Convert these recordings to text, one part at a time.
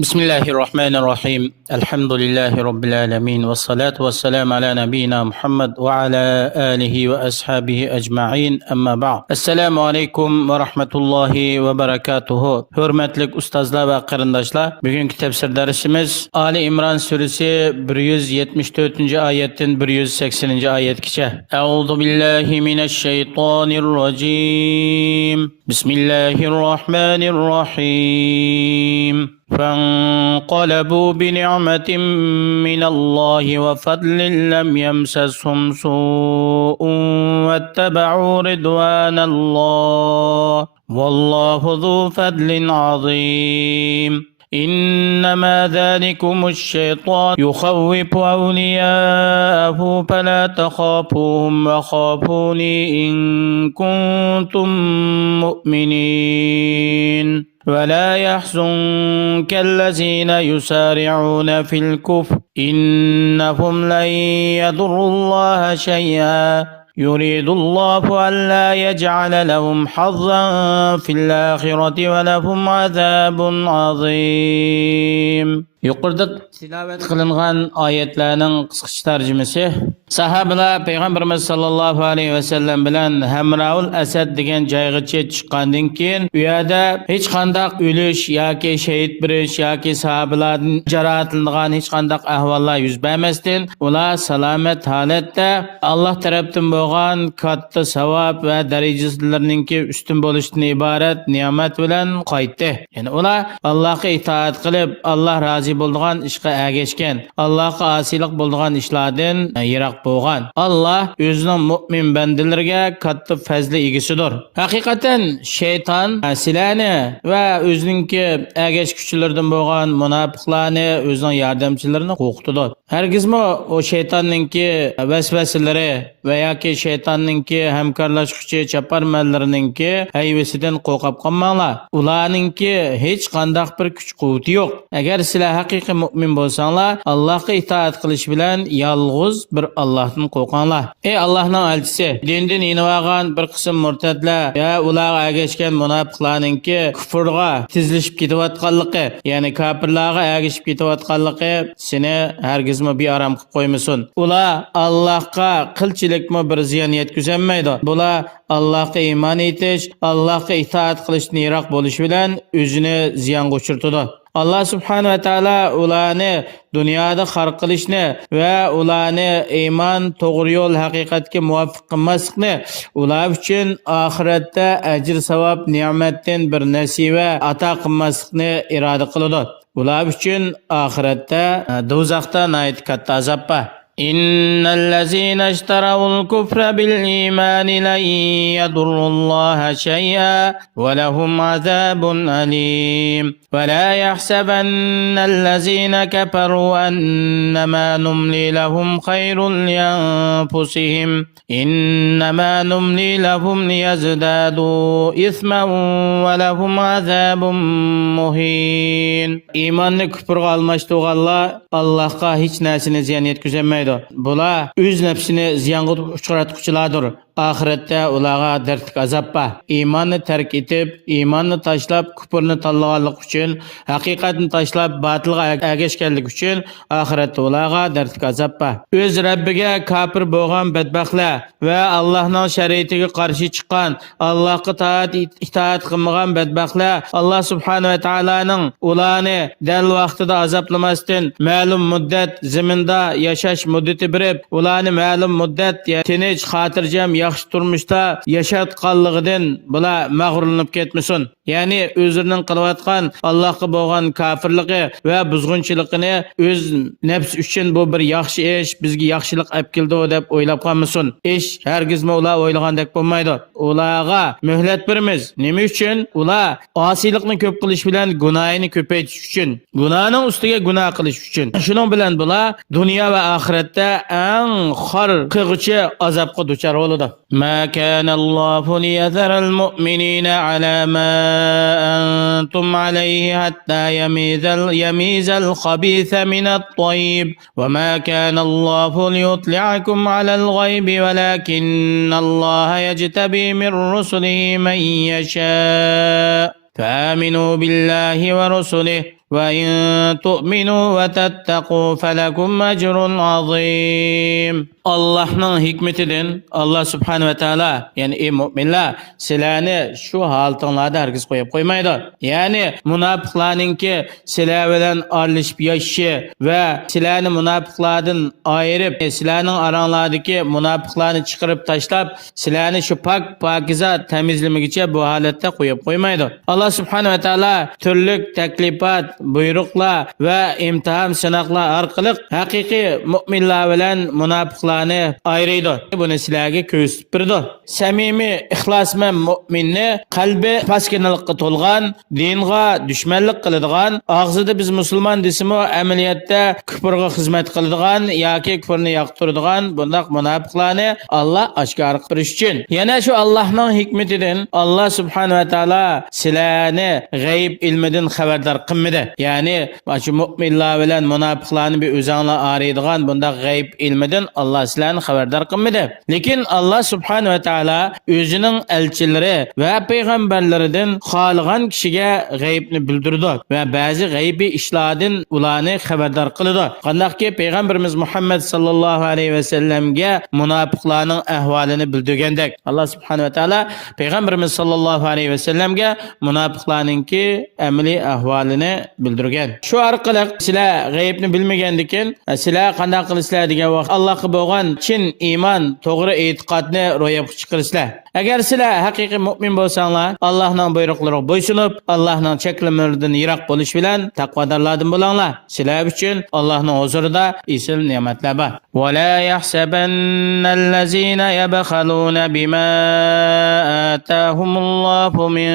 بسم الله الرحمن الرحيم الحمد لله رب العالمين والصلاة والسلام على نبينا محمد وعلى آله وأصحابه أجمعين أما بعد السلام عليكم ورحمة الله وبركاته hurmatli ustozlar va qarindoshlar, bugungi tafsir darsimiz Ali İmran surasi 174-oyatdan 180-oyatgacha. A'udhu billahi mineşşeytanirracim. Bismillahirrahmanirrahim. فانقلبوا بنعمة من الله وفضل لم يمسسهم سوء واتبعوا رضوان الله والله ذو فضل عظيم إنما ذلكم الشيطان يخوف أولياءه فلا تخافوهم وخافوني إن كنتم مؤمنين ولا يحزنك الذين يسارعون في الكفر إنهم لن يضروا الله شيئا يريد الله ألا يجعل لهم حظا في الآخرة ولهم عذاب عظيم. Yuqorida tilovat qilingan oyatlarning qisqacha tarjimasi. Sahobalar payg'ambarimiz sollallohu alayhi vasallam bilan Hamraul Asad degan joygacha chiqqandan keyin u yerda hech qanday o'lish yoki shahid bo'lish yoki sahobalarning jarohatlangan hech qanday ahvollar yuz bermasdan ular salomat holatda Alloh tarafdan bo'lgan katta savob va darajalarninki ustun bo'lishdan iborat ne'mat bilan qaytdi. Ya'ni ular Allohga itoat qilib, Alloh rozi bo'lgan ishga ergashgan, Allohga osiylik bo'lgan ishlardan yiroq bo'lgan. Alloh o'zining mu'min bandalariga katta fazli egasidir. Haqiqatan shayton sizlarni va o'zininki ergashuvchilardan bo'lgan munofiqlarni o'zining yordamchilarini qo'rqitadi. Hargizmi o shaytonninki vasvasalari va yoki shaytonninki hamkorlashuvchi chaparmanlarininki hayvisidan qo'rqib qolmanglar. Ularninki hech qanday bir kuch-quvvati yo'q. Agar sizlar haqiqiy mu'min bo'lsanglar, Allohga itoat qilish bilan yolg'iz bir Allohdan qo'rqinglar. Ey Allohning elchisi, dindan invagan bir qism murtadlar va ularga ergashgan munofiqlarninki kufrga tizlashib ketayotganligi, ya'ni kofirlarga ergashib ketayotganligi seni hargizmi bearam qilib qo'ymasin. Ular Allohga qilchilikmi bir ziyon yetkazolmaydi. Bular Allohga iymon etish, Allohga itoat qilishni yiroq bo'lish bilan o'zini ziyonga uchirtadi. Allah subhanahu wa ta'ala ularni dunyoda xalq qilishni va ularni iymon, to'g'ri yo'l, haqiqatga muvofiq qilmaslikni ular uchun oxiratda ajr savob ne'matdan bir nasiba ato qilmaslikni iroda qiladi. Ular uchun oxiratda do'zaxda nayt katta azob bor. إن الذين اشتروا الكفر بالإيمان لن يضروا الله شيئا ولهم عذاب أليم ولا يحسبن الذين كفروا أنما نملي لهم خير لأنفسهم إنما نملي لهم ليزدادوا إثما ولهم عذاب مهين. إيمان كفر almashtirganlar Allohga hech narsani ziyon yetkazolmaydi. Bular o'z nafsini ziyonga uchratuvchilardir. Oxiratda ularga dardlik azob bor. Iymonni tark etib, iymonni tashlab, kufrni tanlaganlik uchun, haqiqatni tashlab, batilga ergashganlik uchun oxiratda ularga dardlik azob bor. O'z Rabbiga kofir bo'lgan badbaxtlar va Allohning shariatiga qarshi chiqqan, Allohga itoat qilmagan badbaxtlar Alloh subhanahu va taolaning ularni dal vaqtida azoblamasdan ma'lum muddat zaminda yashash muddati berib, ularni ma'lum muddat tinch, xotirjam yaxshi turmushda yashayotganligidan bular mag'rurlanib ketmasin. Ya'ni o'zining qilayotgan Allohga bo'lgan kofirligi va buzg'unchiligini o'z nafs uchun bu bir yaxshi ish, bizga yaxshilik olib keldi deb o'ylab qolmasin. Ish hargizmi ular o'ylagandek bo'lmaydi. Ularga muhlat beramiz. Nima uchun? Ular osiylikni ko'p qilish bilan gunohini ko'paytirish uchun, gunohning ustiga gunoh qilish uchun. Shuning bilan bular dunyo va oxiratda eng xor qilg'uchi azobga duchor bo'ladi. ما كان الله ليذر المؤمنين على ما أنتم عليه حتى يميز الخبيث من الطيب وما كان الله ليطلعكم على الغيب ولكن الله يجتبي من رسله من يشاء فآمنوا بالله ورسله وإن تؤمنوا وتتقوا فلكم أجر عظيم. Allah'ın hikmetinden Allah subhanahu ve teala yani ey müminler sizlarni şu halatlarda herkes koyup koymaydı. Yani münafıklarınki sizlar bilen aralashib yaşaşı ve sizlarni münafıklardan ayırıp sizlarning aranlardaki münafıklarni çıkarıp taşlap sizlarni şu pakiza temizlemegicha bu halatda koyup koymaydı. Allah subhanahu ve teala türlü teklifat, buyruqlar ve imtihan sınaqlar orqali haqiqiy müminler bilen münafıklar ayrıydı. Bunu sizlarga ko'rsatib berdi. Samimiy ixlosmand mu'minni qalbi paskinlikqa to'lgan, dinga dushmanlik qiladigan, og'zida biz musulmon desimi amaliyotda kufrga xizmat qiladigan yoki kufrni yoqtiradigan bundaq munofiqlarni Alloh oshkor qilish uchun. Yana shu Allohning hikmatidan Alloh subhanahu va taolo sizlarni g'ayb ilmidan xabardor qilmadi. Ya'ni shu mu'minlar bilan munofiqlarni bir o'zinglar araydigan bundaq g'ayb ilmidan Allah sizlarni xabardor qilmadi. Lekin Allah subhanahu va taolo o'zining elchilari va payg'ambarlaridan xohlagan kishiga g'aybni bildirdi va ba'zi g'aybiy ishlardan ularni xabardor qildi. Qandaqki payg'ambarimiz Muhammad sallallohu alayhi va sallamga munofiqlarning ahvolini bildirgandek Allah subhanahu va taolo payg'ambarimiz sallallohu alayhi va sallamga munofiqlarningki amaliy ahvolini bildirgan. Shu orqali sizlar g'aybni bilmagandikin sizlar qanday qilasizlar degan vaqt Allohga bo'lgan chin iymon, to'g'ri e'tiqodni ro'yobga chiqarsizlar. Agar sizlar haqiqiy mu'min bo'lsanglar, Allohning buyruqlariga bo'ysunib, Allohning cheklamlaridan yiroq bo'lish bilan taqvodorlardan bo'linglar. Sizlar uchun Allohning huzurida isil ne'matlar bor. Va la yahsabannallazina yabkhaluna bima atahumullohu min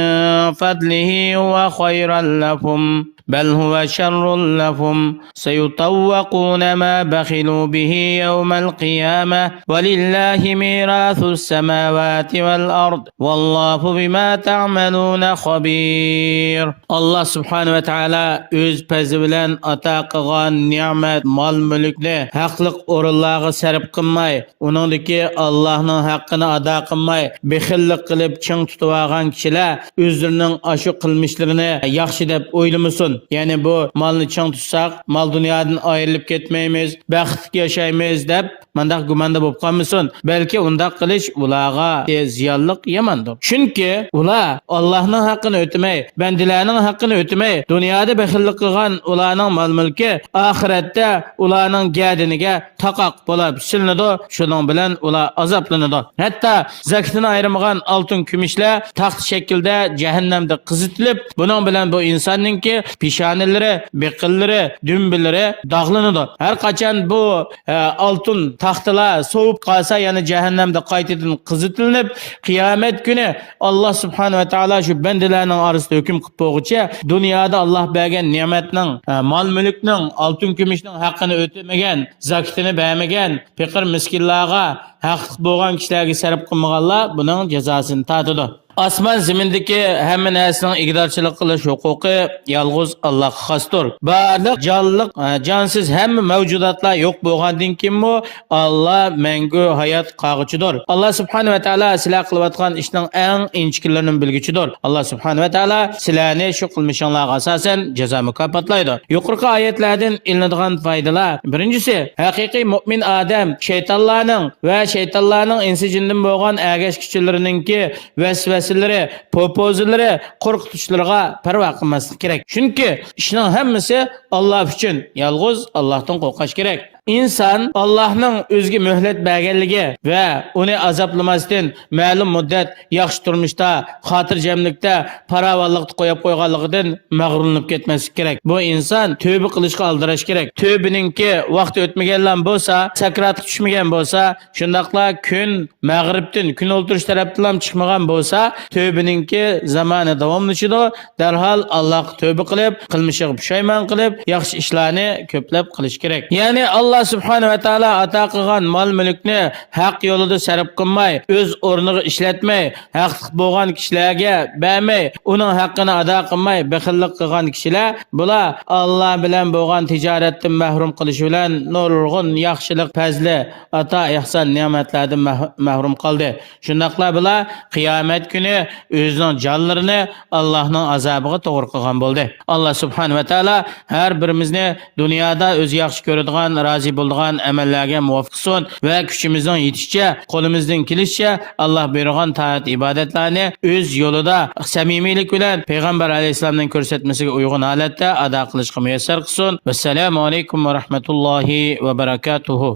fadlihi wa khayran lahum بل هو شر لهم سيطوقون ما بخلوا به يوم القيامة ولله ميراث السماوات والأرض والله بما تعملون خبير. Allah subhanahu ve taala öz pezi bilen ata qilgan ne'mat, mol mulkni haqliq o'rinlarga sarf qilmay, uningdagi Allohning haqqini ado qilmay, bexillik qilib ching tutib olgan kishilar o'zlarining ashu qilmishlarini yaxshi deb o'ylamasin. Yani bu malni chang tutsak, mal dunyodan ayrilib ketmaymiz, baxtli yashaymiz deb mandaq gumanda bo'lib qolmasin. Balki undaq qilish ularga ziyonliq yamandir. Chunki ular Allohning haqqini o'tmay, bandalarning haqqini o'tmay, dunyoda baxillik qilgan ularning mol-mulki oxiratda ularning gadiniga taqoq bo'lib silinadi. Shuning bilan ular azoblanadi. Hatto zakatini ayirmagan oltin kumushlar taxt shaklda jahannamda qizitilib, buning bilan bu insonningki peshonalari, biqillari, dumbilari dog'lanadi. Har qachon bu oltin taxtalar sovib qolsa, yana jahannamda qaytadan qizitilib, qiyomat kuni Alloh subhanahu va taolo shu bandalarning orasida hukm qilib qo'yguncha, dunyoda Alloh bergan ne'matning, mol-mulkning, oltin kumushning haqqini o'tamagan, zakatini bermagan, faqir miskinlarga haqli bo'lgan kishilarga sarf qilmaganlar buning jazosini tatidi. Osmon zimindagi hamma narsaning igdorchilik qilish huquqi yolg'iz Allohga xosdir. Barliq jonliq, jonsiz hamma mavjudotlar yo'q bo'lgandan keyinmi Alloh mangu hayot qog'ichidir. Alloh subhanahu va taolo sizlar qilayotgan ishning eng inchkilarini bilguchidir. Alloh subhanahu va taolo sizlarni shu qilmishinglarga asosan jazo mukofotlaydi. Yuqorqi oyatlardan ilinadigan foydalar: birinchisi, haqiqiy mu'min odam shaytonlarning va shaytonlarning insi jindan bo'lgan agash kuchlarininki vasvasalari, popozilari, qo'rqitishlariga parvo qilmaslik kerak. Chunki ishning hammasi Alloh uchun, yolg'iz Allohdan qo'rqish kerak. İnsan Allah'ның özgü mühlet berganligi va uni azoblamasdan ma'lum muddat yaxshi turmushda, xotirjamlikda, farovonlikda qo'yib qo'yganligidan mag'rurlanib ketmaslik kerak. Bu inson tövbe qilishga aldirash kerak. Tövbeningki vaqti o'tmaganlar bo'lsa, sakratga tushmagan bo'lsa, shundaqla kun mag'ribdan, kun o'ltirish tarafdan chiqmagan bo'lsa, tövbeningki zamoni davomlashidi. Darhol Allohga tövbe qilib, qilmishiga pushaymon qilib, yaxshi ishlarni ko'plab qilish kerak. Ya'ni Allah Allah subhanahu va taolo ato qilgan mol mulkni haq yo'lida sarf qilmay, o'z o'rniga ishlatmay, haqliq bo'lgan kishilarga bermay, uning haqqini ado qilmay, bexillik qilgan kishilar bular Alloh bilan bo'lgan tijoratdan mahrum qilish bilan nurg'un yaxshilik, fazli, ato, ihson, ne'matlardan mahrum qoldi. Shundaqla bular qiyomat kuni o'zining jonlarini Allohning azobiga to'g'ri qilgan bo'ldi. Alloh subhanahu va taolo har birimizni dunyoda o'zi yaxshi ko'radigan, rozi bo'ladigan amallarga muvaffaq qilsin va kuchimizning yetishicha, qo'limizdan kelishicha Alloh buyurgan taat ibodatlarni o'z yo'lida samimiylik bilan payg'ambar alayhisolamning ko'rsatmasiga uyg'un holatda ado qilishga muyassar qilsin. Assalomu alaykum va rahmatullohi va barakatuh.